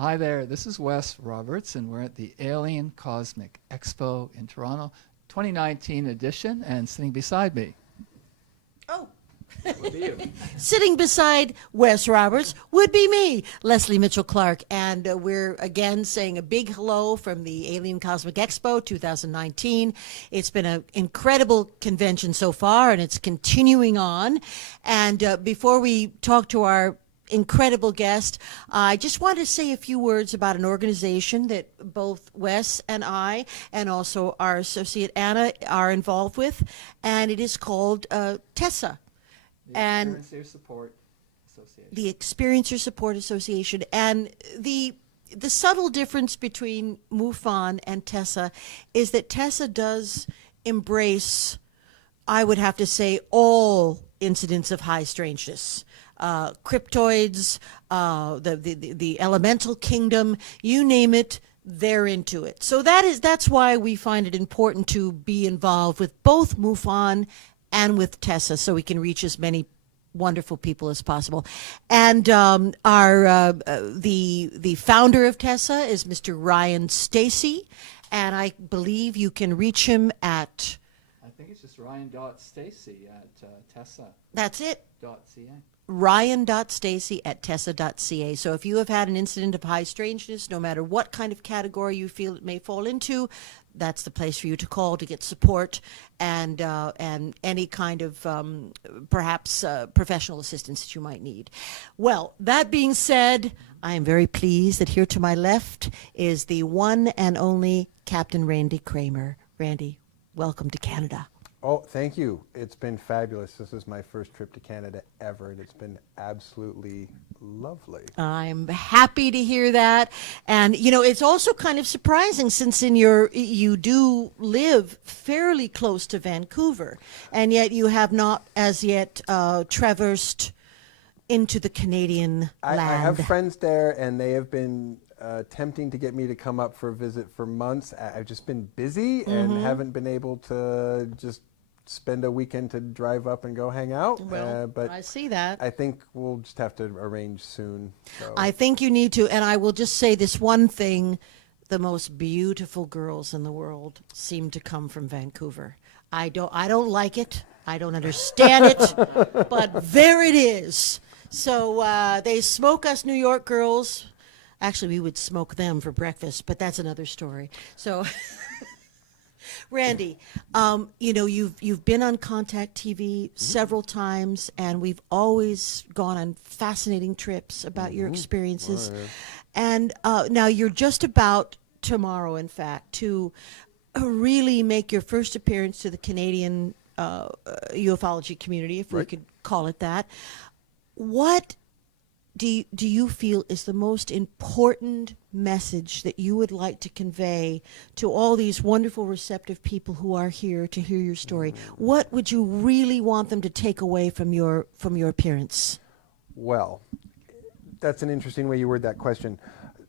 Hi there, this is Wes Roberts, and we're at the Alien Cosmic Expo in Toronto, 2019 edition, and sitting beside me. Oh. Would be you. Sitting beside Wes Roberts would be me, Leslie Mitchell-Clark, and we're again saying a big hello from the Alien Cosmic Expo 2019. It's been an incredible convention so far, and it's continuing on. And before we talk to our incredible guest, I just want to say a few words about an organization that both Wes and I, and also our associate Anna, are involved with, and it is called TESSA. The Experiencer Support Association. The Experiencer Support Association. And the subtle difference between MUFON and TESSA is that TESSA does embrace, I would have to say, all incidents of high strangeness. Cryptoids, the elemental kingdom, you name it, they're into it. So that's why we find it important to be involved with both MUFON and with TESSA, so we can reach as many wonderful people as possible. And the founder of TESSA is Mr. Ryan Stacy, and I believe you can reach him at... I think it's just Ryan.Stacy at TESSA. That's it. .ca. Ryan.Stacy at TESSA.ca. So if you have had an incident of high strangeness, no matter what kind of category you feel it may fall into, that's the place for you to call to get support and any kind of perhaps professional assistance that you might need. Well, that being said, I am very pleased that here to my left is the one and only Captain Randy Cramer. Randy, welcome to Canada. Oh, thank you. It's been fabulous. This is my first trip to Canada ever, and it's been absolutely lovely. I'm happy to hear that. And, you know, it's also kind of surprising since you do live fairly close to Vancouver, and yet you have not as yet traversed into the Canadian land. I have friends there, and they have been attempting to get me to come up for a visit for months. I've just been busy and haven't been able to just spend a weekend to drive up and go hang out. Well, but I see that. I think we'll just have to arrange soon. So. I think you need to, and I will just say this one thing. The most beautiful girls in the world seem to come from Vancouver. I don't like it. I don't understand it, but there it is. So they smoke us New York girls. Actually, we would smoke them for breakfast, but that's another story. So, Randy, you know, you've been on Contact TV several times, and we've always gone on fascinating trips about your experiences. And now you're just about tomorrow, in fact, to really make your first appearance to the Canadian ufology community, if we could call it that. What do you feel is the most important message that you would like to convey to all these wonderful, receptive people who are here to hear your story? What would you really want them to take away from your appearance? Well, that's an interesting way you word that question.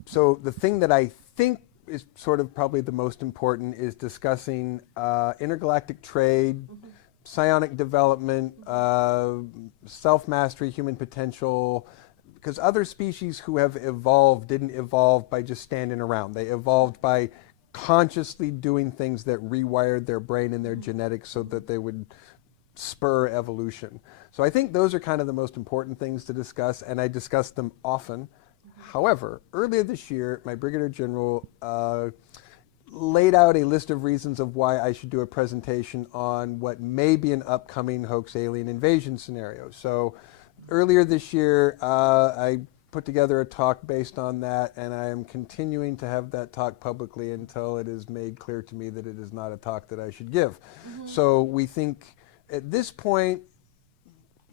So the thing that I think is sort of probably the most important is discussing intergalactic trade, psionic development, self-mastery, human potential, because other species who have evolved didn't evolve by just standing around. They evolved by consciously doing things that rewired their brain and their genetics so that they would spur evolution. So I think those are kind of the most important things to discuss, and I discuss them often. However, earlier this year, my Brigadier General laid out a list of reasons of why I should do a presentation on what may be an upcoming hoax alien invasion scenario. So earlier this year, I put together a talk based on that, and I am continuing to have that talk publicly until it is made clear to me that it is not a talk that I should give. So we think at this point,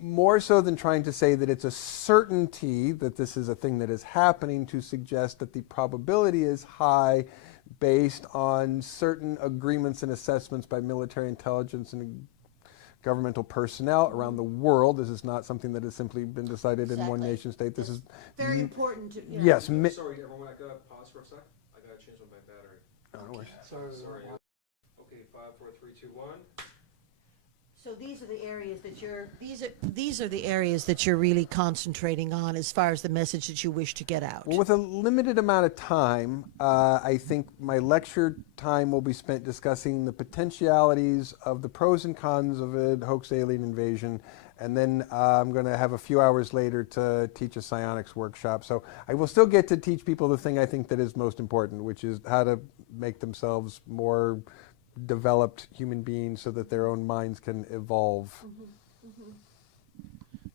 more so than trying to say that it's a certainty that this is a thing that is happening, to suggest that the probability is high based on certain agreements and assessments by military intelligence and governmental personnel around the world. This is not something that has simply been decided in one nation state. This is very important. To, you know. Yes. Sorry, everyone, I gotta pause for a sec. I gotta change my battery. Oh, no worries. Sorry. Okay, 5, 4, 3, 2, 1. So these are the areas that these are the areas that you're really concentrating on as far as the message that you wish to get out. Well, with a limited amount of time, I think my lecture time will be spent discussing the potentialities of the pros and cons of a hoax alien invasion, and then I'm going to have a few hours later to teach a psionics workshop. So I will still get to teach people the thing I think that is most important, which is how to make themselves more developed human beings so that their own minds can evolve.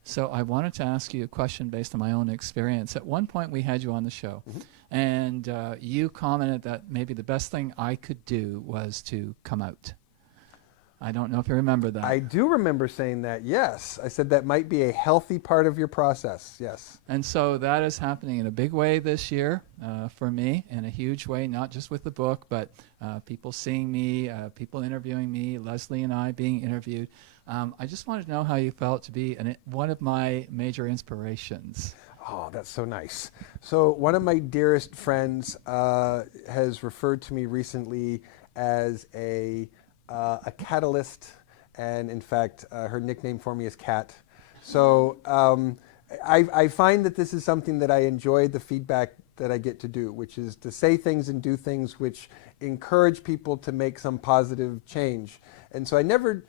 So I wanted to ask you a question based on my own experience. At one point we had you on the show, and you commented that maybe the best thing I could do was to come out. I don't know if you remember that. I do remember saying that, yes. I said that might be a healthy part of your process, yes. And so that is happening in a big way this year for me, in a huge way, not just with the book, but people seeing me, people interviewing me, Leslie and I being interviewed. I just wanted to know how you felt to be one of my major inspirations. Oh, that's so nice. So one of my dearest friends has referred to me recently as a catalyst, and in fact, her nickname for me is Cat. So I find that this is something that I enjoy, the feedback that I get to do, which is to say things and do things which encourage people to make some positive change. And so I never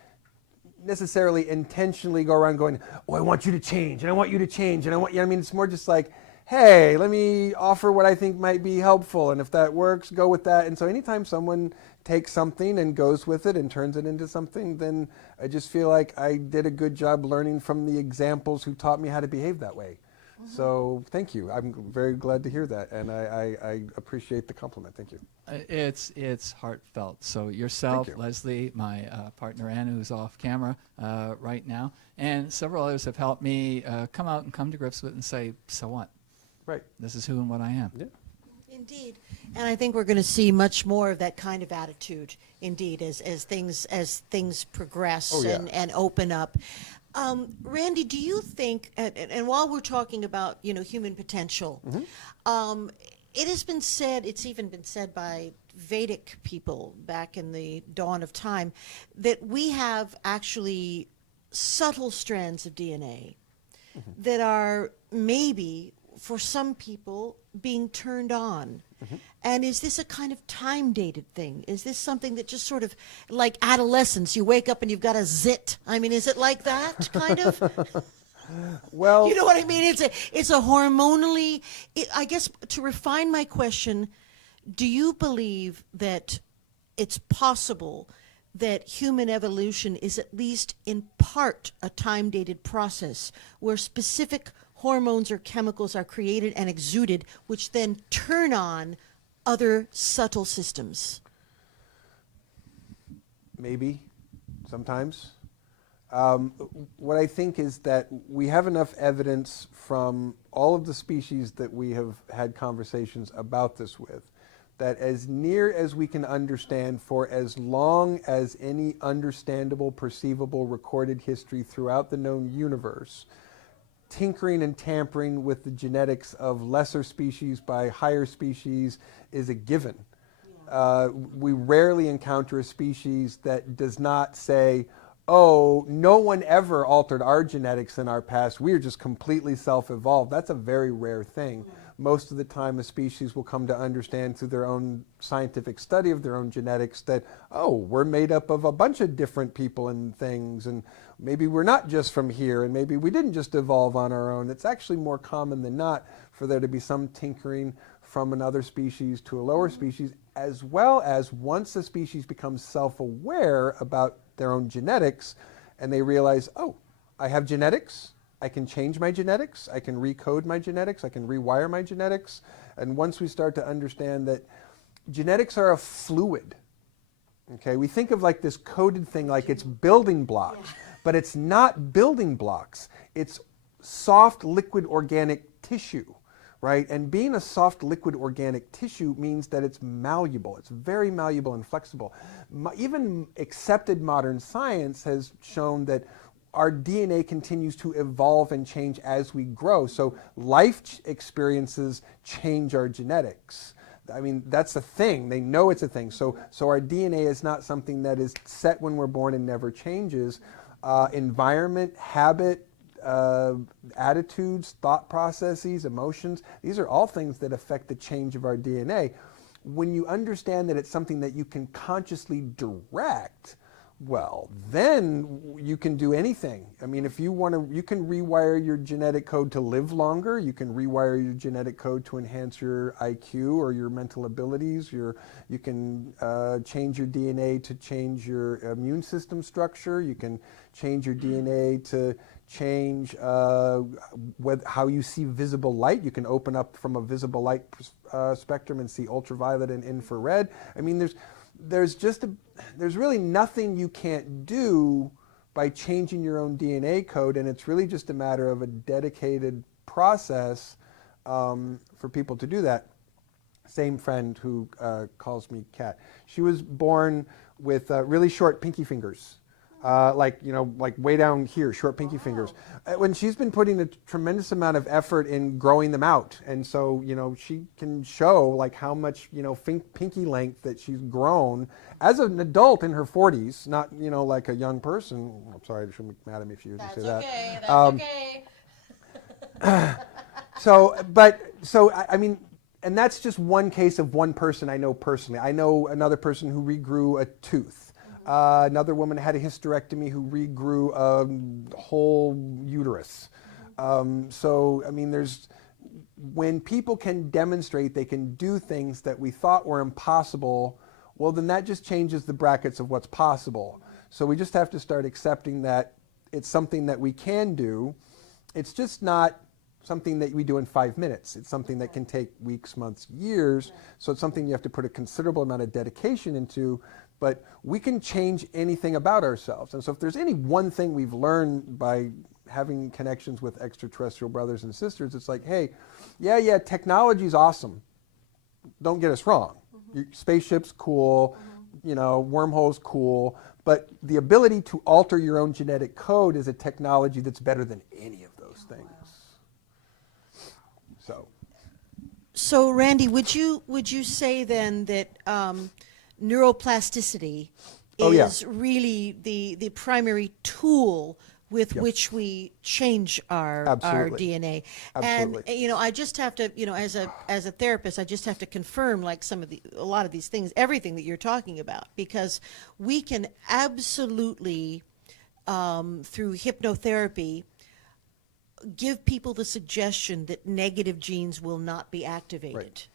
necessarily intentionally go around going, oh, I want you to change, and I want you to change, and I want you, I mean, it's more just like, hey, let me offer what I think might be helpful, and if that works, go with that. And so anytime someone takes something and goes with it and turns it into something, then I just feel like I did a good job learning from the examples who taught me how to behave that way. So thank you. I'm very glad to hear that, and I appreciate the compliment. Thank you. It's heartfelt. So yourself, Thank you. Leslie, my partner Anna, who's off camera right now, and several others have helped me come out and come to grips with it and say, so what? Right. This is who and what I am. Yeah. Indeed. And I think we're going to see much more of that kind of attitude, indeed, as things progress Oh, yeah. and open up. Randy, do you think, and while we're talking about, human potential, it has been said, it's even been said by Vedic people back in the dawn of time, that we have actually subtle strands of DNA that are maybe, for some people, being turned on. And is this a kind of time-dated thing? Is this something that just sort of, like adolescence, you wake up and you've got a zit? I mean, is it like that, kind of? Well, You know what I mean? It's a hormonally, I guess, to refine my question, do you believe that it's possible that human evolution is at least in part a time-dated process where specific hormones or chemicals are created and exuded, which then turn on other subtle systems? Maybe, sometimes. What I think is that we have enough evidence from all of the species that we have had conversations about this with, that as near as we can understand for as long as any understandable, perceivable, recorded history throughout the known universe, tinkering and tampering with the genetics of lesser species by higher species is a given. We rarely encounter a species that does not say, oh, no one ever altered our genetics in our past. We are just completely self-evolved. That's a very rare thing. Most of the time, a species will come to understand through their own scientific study of their own genetics that, oh, we're made up of a bunch of different people and things, and maybe we're not just from here, and maybe we didn't just evolve on our own. It's actually more common than not for there to be some tinkering from another species to a lower species, as well as once a species becomes self-aware about their own genetics, and they realize, oh, I have genetics, I can change my genetics, I can recode my genetics, I can rewire my genetics. And once we start to understand that genetics are a fluid, okay, we think of like this coded thing like it's building blocks, but it's not building blocks. It's soft liquid organic tissue, right? And being a soft liquid organic tissue means that it's malleable. It's very malleable and flexible. Even accepted modern science has shown that our DNA continues to evolve and change as we grow. So life experiences change our genetics. I mean, that's a thing. They know it's a thing. So our DNA is not something that is set when we're born and never changes. environment, habit, attitudes, thought processes, emotions. These are all things that affect the change of our DNA. When you understand that it's something that you can consciously direct, well, then you can do anything. I mean, if you want to, you can rewire your genetic code to live longer. You can rewire your genetic code to enhance your IQ or your mental abilities. You can change your DNA to change your immune system structure. You can change your DNA to change how you see visible light. You can open up from a visible light spectrum and see ultraviolet and infrared. I mean, there's really nothing you can't do by changing your own DNA code, and it's really just a matter of a dedicated process for people to do that. Same friend who calls me Kat. She was born with really short pinky fingers. Like way down here, short pinky fingers. When she's been putting a tremendous amount of effort in growing them out, and so she can show like how much pinky length that she's grown as an adult in her 40s, not like a young person. I'm sorry, you shouldn't be mad at me if you say that. That's okay. So I mean, and that's just one case of one person I know personally. I know another person who regrew a tooth. Another woman had a hysterectomy who regrew a whole uterus. So, I mean, when people can demonstrate they can do things that we thought were impossible, well, then that just changes the brackets of what's possible. So we just have to start accepting that it's something that we can do. It's just not something that we do in 5 minutes. It's something that can take weeks, months, years. So it's something you have to put a considerable amount of dedication into. But we can change anything about ourselves. And so if there's any one thing we've learned by having connections with extraterrestrial brothers and sisters, it's like, hey, yeah, technology's awesome. Don't get us wrong. Your spaceship's cool, wormholes cool, but the ability to alter your own genetic code is a technology that's better than any of those things. So Randy, would you say then that neuroplasticity is really the primary tool with which we change our DNA? Absolutely. And I just have to, as a therapist, I just have to confirm like a lot of these things, everything that you're talking about, because we can absolutely through hypnotherapy give people the suggestion that negative genes will not be activated. Right.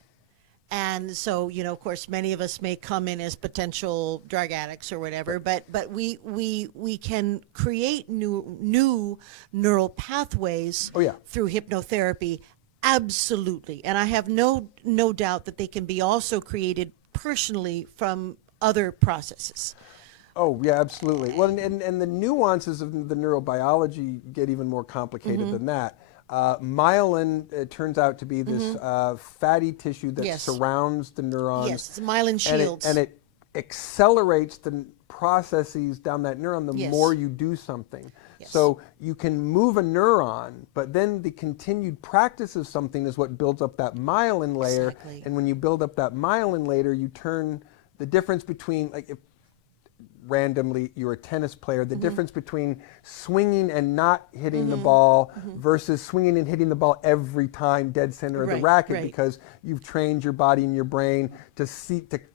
And so, of course, many of us may come in as potential drug addicts or whatever, but we can create new neural pathways through hypnotherapy, absolutely. And I have no doubt that they can be also created personally from other processes. Oh, yeah, absolutely. Well, and the nuances of the neurobiology get even more complicated than that. Myelin turns out to be this fatty tissue that surrounds the neurons. Yes, it's myelin shields. And it accelerates the processes down that neuron the more you do something. Yes. So you can move a neuron, but then the continued practice of something is what builds up that myelin layer. Exactly. And when you build up that myelin layer, you turn the difference between, like, if randomly you're a tennis player, the difference between swinging and not hitting the ball versus swinging and hitting the ball every time dead center of the racket, because you've trained your body and your brain to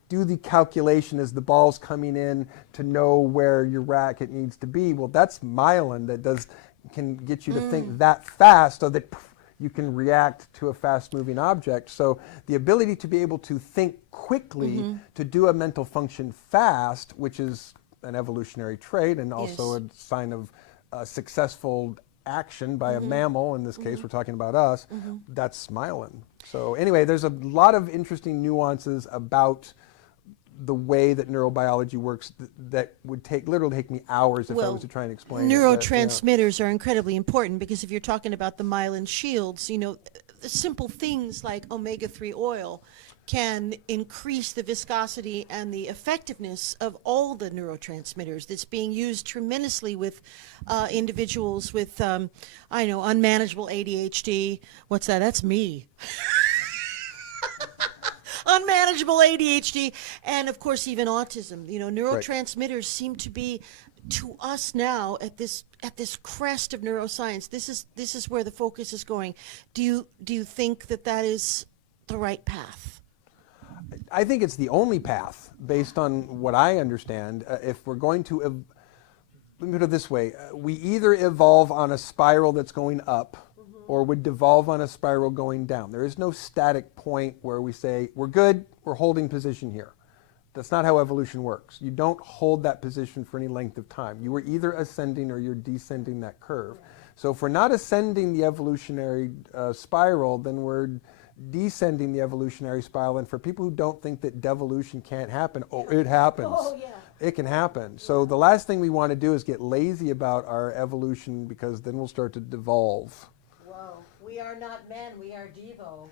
do the calculation as the ball's coming in to know where your racket needs to be. Well, that's myelin that can get you to think that fast so that you can react to a fast-moving object. So the ability to be able to think quickly, to do a mental function fast, which is an evolutionary trait and also a sign of successful action by a mammal. In this case, we're talking about us. That's myelin. So anyway, there's a lot of interesting nuances about the way that neurobiology works that would literally take me hours if I was to try and explain neurotransmitters are incredibly important, because if you're talking about the myelin shields, simple things like omega-3 oil can increase the viscosity and the effectiveness of all the neurotransmitters. That's being used tremendously with individuals with, unmanageable ADHD. What's that? That's me. Unmanageable ADHD, and of course even autism. Neurotransmitters seem to be to us now at this crest of neuroscience, this is where the focus is going. Do you think that is the right path? I think it's the only path based on what I understand. If we're going to, let me put it this way, we either evolve on a spiral that's going up or would devolve on a spiral going down. There is no static point where we say, we're good, we're holding position here. That's not how evolution works. You don't hold that position for any length of time. You are either ascending or you're descending that curve. So if we're not ascending the evolutionary spiral, then we're descending the evolutionary spiral. And for people who don't think that devolution can't happen, oh, it happens. Oh, yeah. It can happen. So the last thing we want to do is get lazy about our evolution, because then we'll start to devolve. Whoa, we are not men, we are Devo.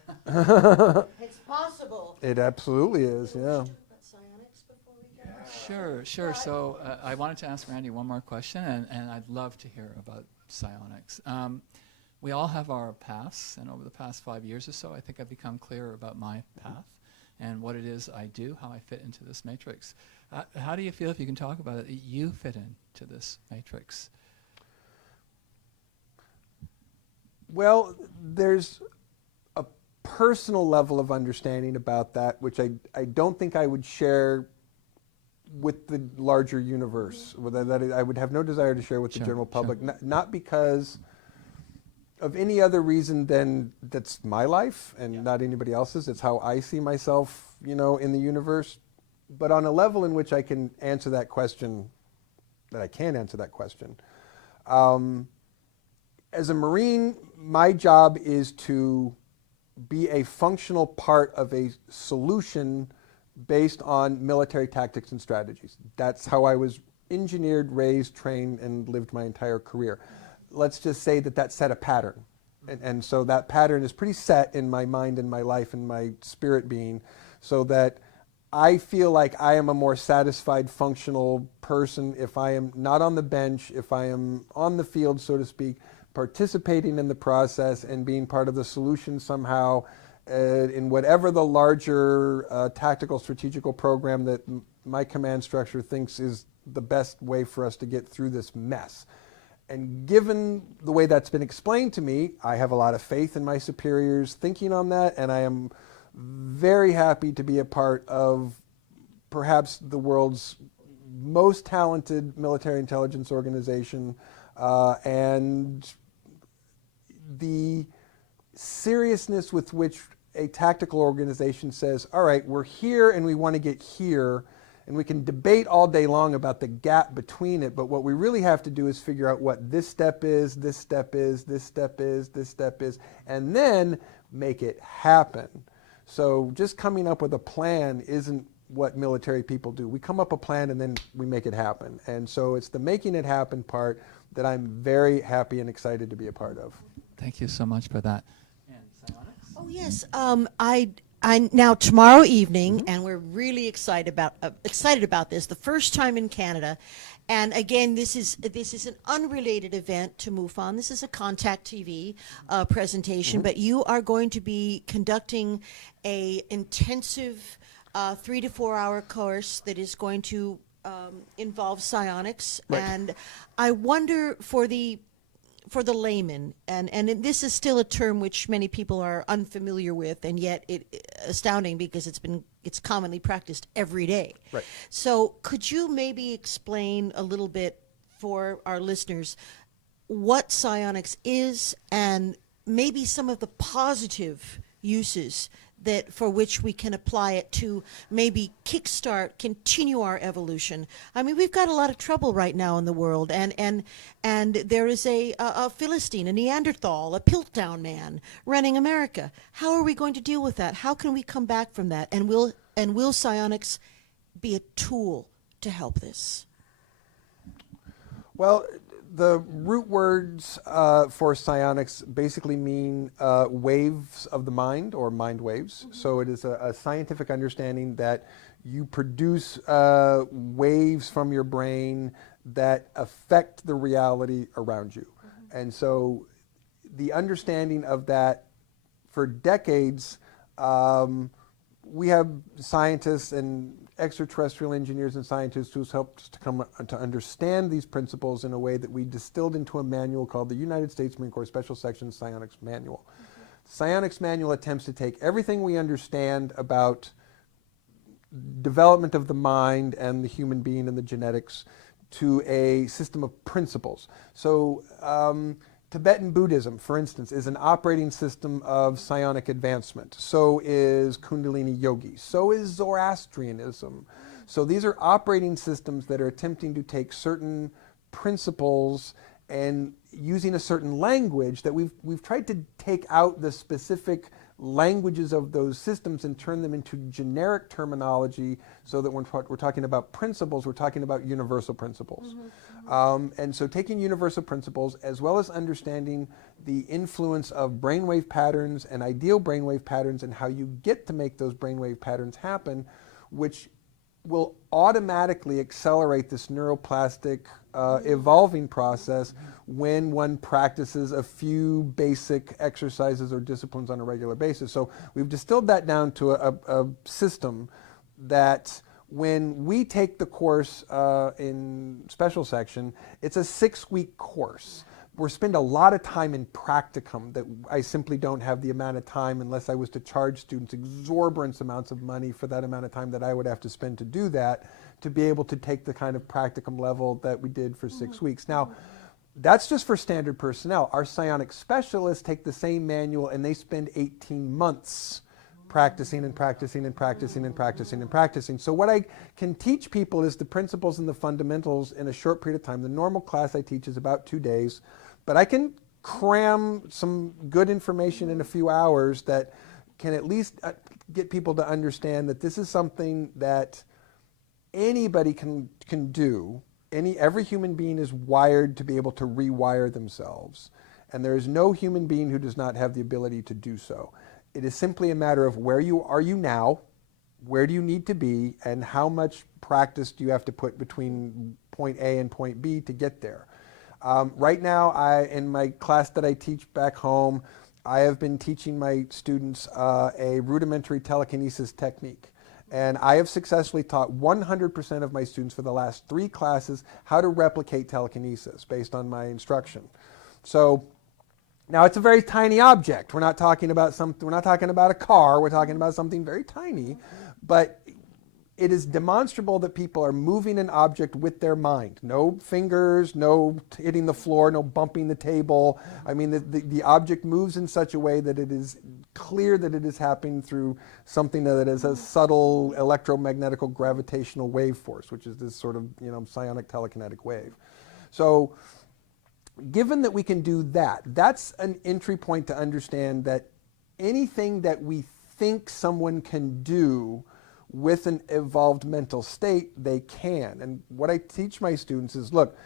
It's possible. It absolutely is, yeah. Psionics before we go? Sure. So I wanted to ask Randy one more question, and I'd love to hear about psionics. We all have our paths, and over the past 5 years or so, I think I've become clearer about my path and what it is I do, how I fit into this matrix. How do you feel, if you can talk about it, that you fit into this matrix? Well, there's a personal level of understanding about that, which I don't think I would share with the larger universe. That I would have no desire to share with the general public, not because of any other reason than that's my life and not anybody else's. It's how I see myself, in the universe. But on a level in which I can answer that question, as a Marine, my job is to be a functional part of a solution based on military tactics and strategies. That's how I was engineered, raised, trained, and lived my entire career. Let's just say that set a pattern. And so that pattern is pretty set in my mind and my life and my spirit being, so that I feel like I am a more satisfied, functional person if I am not on the bench, if I am on the field, so to speak, participating in the process and being part of the solution somehow in whatever the larger tactical strategical program that my command structure thinks is the best way for us to get through this mess. And given the way that's been explained to me, I have a lot of faith in my superiors thinking on that, and I am very happy to be a part of perhaps the world's most talented military intelligence organization, and the seriousness with which a tactical organization says, all right, we're here and we want to get here, and we can debate all day long about the gap between it, but what we really have to do is figure out what this step is, this step is, this step is, this step is, and then make it happen. So just coming up with a plan isn't what military people do. We come up with a plan and then we make it happen. And so it's the making it happen part that I'm very happy and excited to be a part of. Thank you so much for that. And psionics? Oh yes, I now tomorrow evening, and we're really excited about this. The first time in Canada, and again, this is an unrelated event to MUFON. This is a Contact TV presentation, but you are going to be conducting a intensive 3 to 4 hour course that is going to involve psionics, and I wonder for the layman, and this is still a term which many people are unfamiliar with, and yet astounding because it's commonly practiced every day. Right. So could you maybe explain a little bit for our listeners what psionics is, and maybe some of the positive uses that for which we can apply it to maybe continue our evolution? I mean, we've got a lot of trouble right now in the world, and there is a Philistine, a Neanderthal, a Piltdown man running America. How are we going to deal with that? How can we come back from that? And will psionics be a tool to help this? Well, the root words for psionics basically mean waves of the mind, or mind waves. So it is a scientific understanding that you produce waves from your brain that affect the reality around you. And so the understanding of that, for decades, we have scientists and extraterrestrial engineers and scientists who's helped us to come to understand these principles in a way that we distilled into a manual called the United States Marine Corps Special Section Psionics Manual. The Psionics Manual attempts to take everything we understand about development of the mind and the human being and the genetics to a system of principles. So Tibetan Buddhism, for instance, is an operating system of psionic advancement. So is Kundalini Yogi. So is Zoroastrianism. So these are operating systems that are attempting to take certain principles and using a certain language that we've tried to take out the specific languages of those systems and turn them into generic terminology so that when we're talking about principles, we're talking about universal principles. And so taking universal principles as well as understanding the influence of brainwave patterns and ideal brainwave patterns and how you get to make those brainwave patterns happen, which will automatically accelerate this neuroplastic evolving process when one practices a few basic exercises or disciplines on a regular basis. So we've distilled that down to a system that when we take the course in special section, it's a 6-week course. We spend a lot of time in practicum that I simply don't have the amount of time unless I was to charge students exorbitant amounts of money for that amount of time that I would have to spend to do that, to be able to take the kind of practicum level that we did for 6 weeks. Now, that's just for standard personnel. Our psionic specialists take the same manual and they spend 18 months practicing and practicing and practicing and practicing and practicing. So what I can teach people is the principles and the fundamentals in a short period of time. The normal class I teach is about 2 days, but I can cram some good information in a few hours that can at least get people to understand that this is something that anybody can do. Every human being is wired to be able to rewire themselves, and there is no human being who does not have the ability to do so. It is simply a matter of where you are now, where do you need to be, and how much practice do you have to put between point A and point B to get there. Right now, in my class that I teach back home, I have been teaching my students a rudimentary telekinesis technique. And I have successfully taught 100% of my students for the last 3 classes how to replicate telekinesis based on my instruction. So now it's a very tiny object. We're not talking about a car. We're talking about something very tiny, but it is demonstrable that people are moving an object with their mind. No fingers, no hitting the floor, no bumping the table. I mean, the object moves in such a way that it is clear that it is happening through something that is a subtle electromagnetical gravitational wave force, which is this sort of, psionic telekinetic wave. So given that we can do that, that's an entry point to understand that anything that we think someone can do with an evolved mental state, they can. And what I teach my students is, look,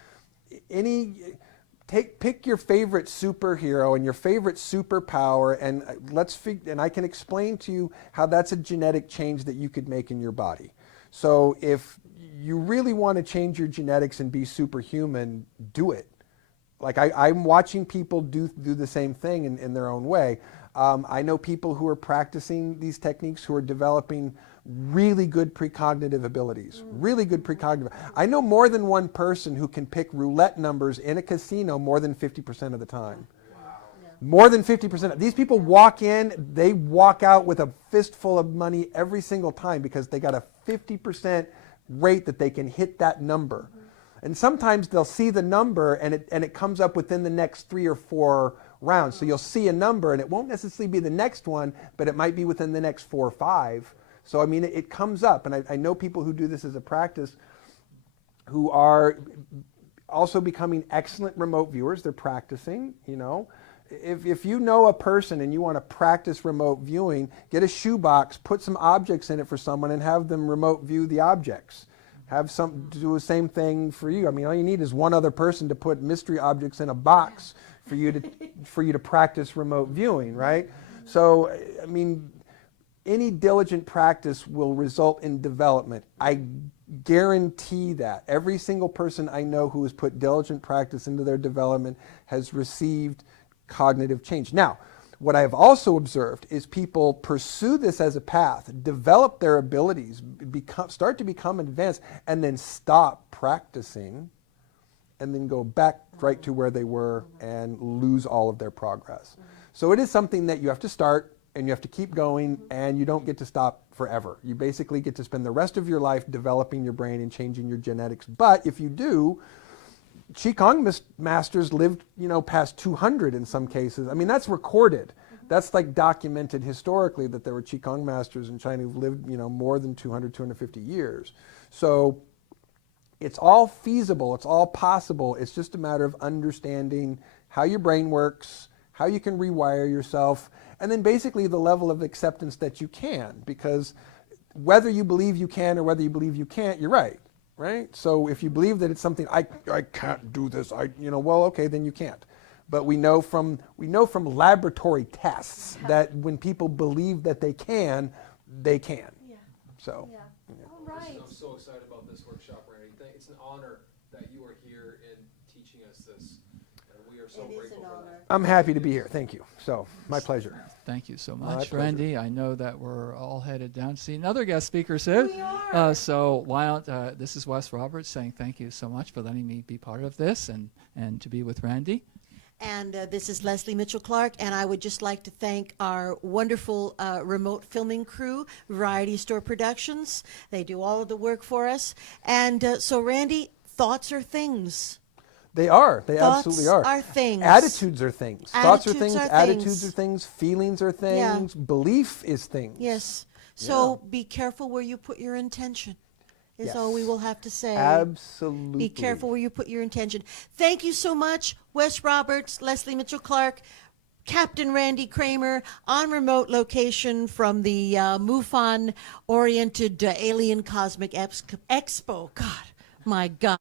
pick your favorite superhero and your favorite superpower, and I can explain to you how that's a genetic change that you could make in your body. So if you really want to change your genetics and be superhuman, do it. Like I'm watching people do the same thing in their own way. I know people who are practicing these techniques who are developing really good precognitive abilities, really good precognitive. I know more than one person who can pick roulette numbers in a casino more than 50% of the time. Wow. Yeah. More than 50%. These people walk in, they walk out with a fistful of money every single time because they got a 50% rate that they can hit that number. And sometimes they'll see the number and it comes up within the next 3 or 4 rounds. So you'll see a number and it won't necessarily be the next one, but it might be within the next 4 or 5. So I mean, it comes up, and I know people who do this as a practice who are also becoming excellent remote viewers. They're practicing, If you know a person and you want to practice remote viewing, get a shoebox, put some objects in it for someone and have them remote view the objects. Do the same thing for you. I mean, all you need is one other person to put mystery objects in a box for you to practice remote viewing, right? So, I mean, any diligent practice will result in development. I guarantee that. Every single person I know who has put diligent practice into their development has received cognitive change. Now, what I have also observed is people pursue this as a path, develop their abilities, start to become advanced, and then stop practicing, and then go back right to where they were and lose all of their progress. So it is something that you have to start, and you have to keep going, and you don't get to stop forever. You basically get to spend the rest of your life developing your brain and changing your genetics. But if you do, Qigong masters lived, past 200 in some cases. I mean, that's recorded. That's like documented historically that there were Qigong masters in China who've lived, more than 200, 250 years. So it's all feasible. It's all possible. It's just a matter of understanding how your brain works, how you can rewire yourself, and then basically the level of acceptance that you can. Because whether you believe you can or whether you believe you can't, you're right. Right? So if you believe that it's something, I can't do this, well, okay, then you can't. But we know from laboratory tests that when people believe that they can, they can. Yeah. So. Yeah. Yeah. All right. I'm so excited about this workshop, Randy. It's an honor that you are here and teaching us this. And we are so It is grateful an for honor. that. I'm happy to be here. Thank you. So, my pleasure. Thank you so My much, pleasure. Randy. I know that we're all headed down to see another guest speaker soon. We are. So why don't, this is Wes Roberts saying thank you so much for letting me be part of this and to be with Randy. And this is Leslie Mitchell-Clark, and I would just like to thank our wonderful remote filming crew, Variety Store Productions. They do all of the work for us. And so, Randy, thoughts are things. They are. They Thoughts absolutely are. are things. Attitudes are things. Thoughts are Attitudes things. are Attitudes things. are things. Feelings are things. Belief is things. Yes. So be careful where you put your intention, is Yes. all we will have to say. Absolutely. Be careful where you put your intention. Thank you so much, Wes Roberts, Leslie Mitchell-Clark, Captain Randy Cramer, on remote location from the MUFON-oriented Alien Cosmic Expo. God, my God.